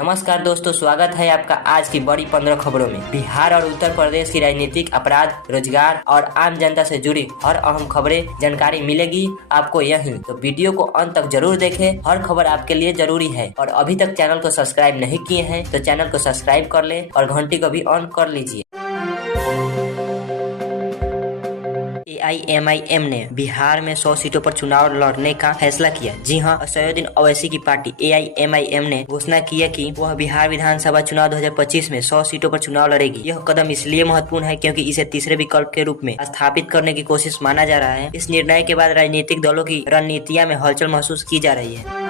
नमस्कार दोस्तों, स्वागत है आपका आज की बड़ी 15 खबरों में। बिहार और उत्तर प्रदेश की राजनीतिक, अपराध, रोजगार और आम जनता से जुड़ी हर अहम खबरें जानकारी मिलेगी आपको यहीं। तो वीडियो को अंत तक जरूर देखें, हर खबर आपके लिए जरूरी है। और अभी तक चैनल को सब्सक्राइब नहीं किए हैं तो चैनल को सब्सक्राइब कर ले और घंटी को भी ऑन कर लीजिए। AIMIM ने बिहार में 100 सीटों पर चुनाव लड़ने का फैसला किया। जी हां, असदुद्दीन ओवैसी की पार्टी AIMIM ने घोषणा की है कि वह बिहार विधानसभा चुनाव 2025 में 100 सीटों पर चुनाव लड़ेगी। यह कदम इसलिए महत्वपूर्ण है क्योंकि इसे तीसरे विकल्प के रूप में स्थापित करने की कोशिश माना जा रहा है। इस निर्णय के बाद राजनीतिक दलों की रणनीतियां में हलचल महसूस की जा रही है।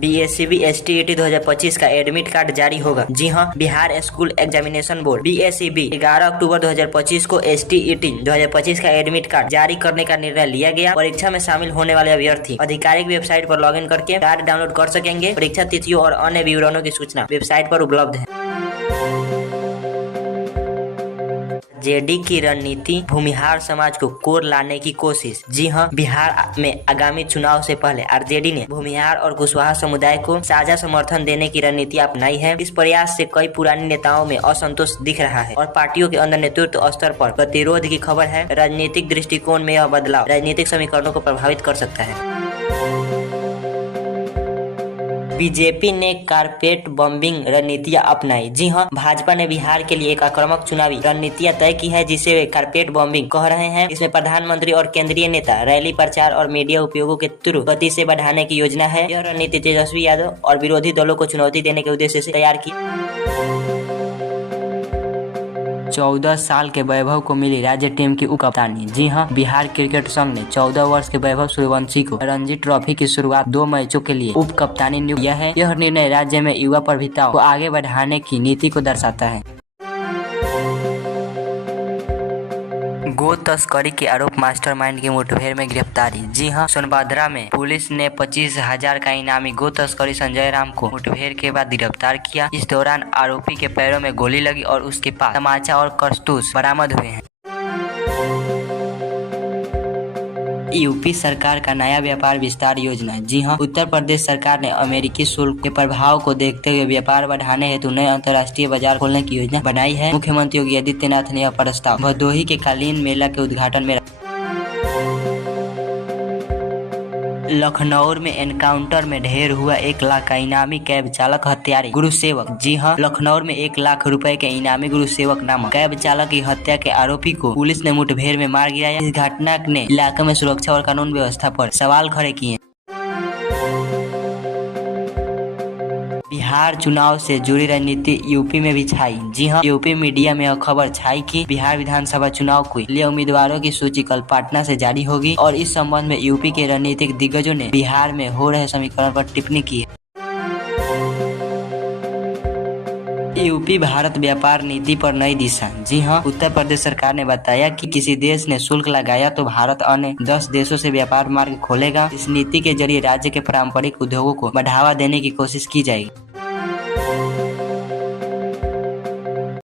BSCB STET 2025 का एडमिट कार्ड जारी होगा। जी हां, Bihar school examination board BSCB 11 अक्टूबर 2025 को STET 2025 का एडमिट कार्ड जारी करने का निर्णय लिया गया। परीक्षा में शामिल होने वाले अभ्यर्थी आधिकारिक वेबसाइट पर लॉगिन करके कार्ड डाउनलोड कर सकेंगे। परीक्षा तिथियों और अन्य विवरणों की सूचना वेबसाइट पर उपलब्ध है। जेडी की रणनीति, भूमिहार समाज को कोर लाने की कोशिश। जी हां, बिहार में आगामी चुनाव से पहले आरजेडी ने भूमिहार और कुशवाहा समुदाय को साझा समर्थन देने की रणनीति अपनाई है। इस प्रयास से कई पुराने नेताओं में असंतोष दिख रहा है और पार्टियों के अंदर नेतृत्व स्तर पर गतिरोध की खबर है। राजनीतिक दृष्टिकोण में यह बदलाव राजनीतिक समीकरणों को प्रभावित कर सकता है। बीजेपी ने कारपेट बॉम्बिंग रणनीतियां अपनाई। जी हां, भाजपा ने बिहार के लिए एक आक्रामक चुनावी रणनीतियां तय की है जिसे वे कारपेट बॉम्बिंग कह रहे हैं। इसमें प्रधानमंत्री और केंद्रीय नेता रैली प्रचार और मीडिया उपयोगों के तुरंत गति से बढ़ाने की योजना है। यह रणनीति तेजस्वी यादव और विरोधी दलों को चुनौती देने के उद्देश्य से तैयार की। 14 साल के वैभव को मिली राज्य टीम की उप कप्तानी। जी हां, बिहार क्रिकेट संघ ने 14 वर्ष के वैभव सूर्यवंशी को रणजी ट्रॉफी की शुरुआत 2 मैचों के लिए उप कप्तानी नियुक्त किया है। यह निर्णय राज्य में युवा प्रतिभाओं को आगे बढ़ाने की नीति को दर्शाता है। गो तस्करी के आरोप मास्टरमाइंड की मुठभेड़ में गिरफ्तारी। जी हां, सोनभद्रा में पुलिस ने 25,000 का इनामी गो तस्करी संजय राम को मुठभेड़ के बाद गिरफ्तार किया। इस दौरान आरोपी के पैरों में गोली लगी और उसके पास तमाचा और कारतूस बरामद हुए हैं। यूपी सरकार का नया व्यापार विस्तार योजना। जी हां, उत्तर प्रदेश सरकार ने अमेरिकी शुल्क के प्रभाव को देखते हुए व्यापार बढ़ाने हेतु नए अंतर्राष्ट्रीय बाजार खोलने की योजना बनाई है। मुख्यमंत्री योगी आदित्यनाथ ने यह प्रस्ताव भदोही के कालीन मेला के उद्घाटन में लखनऊ में एनकाउंटर में ढेर हुआ 1 लाख का इनामी कैब चालक हत्यारे गुरुसेवक। जी हां, लखनऊ में 1 लाख रुपए के इनामी गुरुसेवक नामक कैब चालक की हत्या के आरोपी को पुलिस ने मुठभेड़ में मार गिराया। इस घटना ने इलाके में सुरक्षा और कानून व्यवस्था पर सवाल खड़े किए। बिहार चुनाव से जुड़ी रणनीति यूपी में भी छाई। जी हां, यूपी मीडिया में यह खबर छाई कि बिहार विधानसभा चुनाव के लिए उम्मीदवारों की सूची कल पटना से जारी होगी और इस संबंध में यूपी के राजनीतिक दिग्गजों ने बिहार में हो रहे समीकरण पर टिप्पणी की है। यूपी भारत व्यापार नीति पर नई दिशा। जी हां, उत्तर प्रदेश सरकार ने बताया कि किसी देश ने शुल्क लगाया तो भारत अन्य 10 देशों से व्यापार मार्ग खोलेगा। इस नीति के जरिए राज्य के पारंपरिक उद्योगों को बढ़ावा देने की कोशिश की जाएगी।